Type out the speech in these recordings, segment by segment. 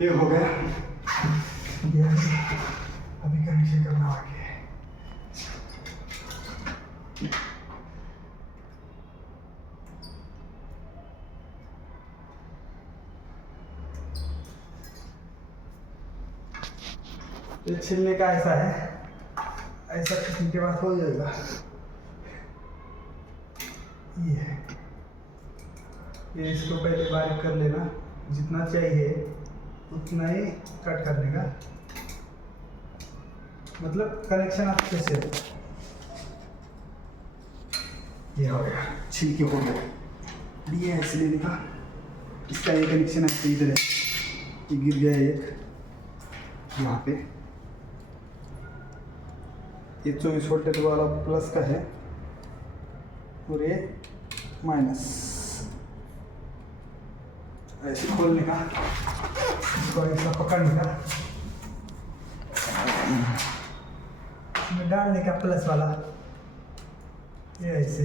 ये हो गया। ये अभी कनेक्शन करना बाकी है। ये छिलने का ऐसा है, ऐसा खींचने के बाद हो जाएगा। ये इसको पहले बारीक कर लेना, जितना चाहिए उतना ही कट करने का, मतलब कनेक्शन अच्छे से। ये हो गया, छिलके हो गया। ये ऐसे लेने का, इसका ये कनेक्शन ऐसे इधर है, ये गिर गया एक यहाँ पे। ये 24 वोल्ट वाला प्लस का है और ये माइनस। ऐसे खोलने का, इसको ऐसा पकड़ने का, इसमें डालने का प्लस वाला, ये ऐसे।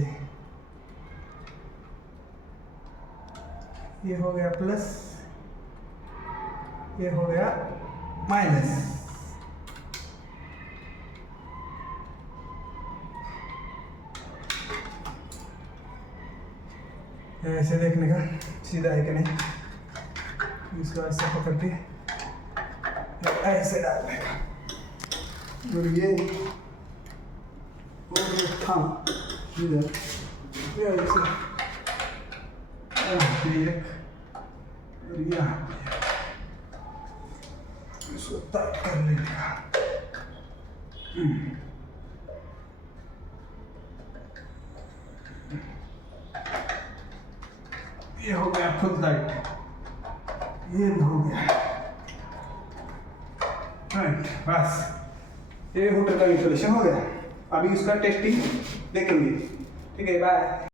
ये हो गया प्लस, ये हो गया माइनस। ऐसे देखने का सीधा है कि नहीं, इसको ऐसे पकड़ के ऐसे डालने का। और ये था इधर, ये ऐसे एक और यहाँ इसको टाइट कर लेने का। ये हो गया फुल टाइट, ये हो गया राइट। बस ये होटल का इंस्टॉलेशन हो गया। अभी उसका टेस्टिंग देखेंगे। ठीक है, बाय।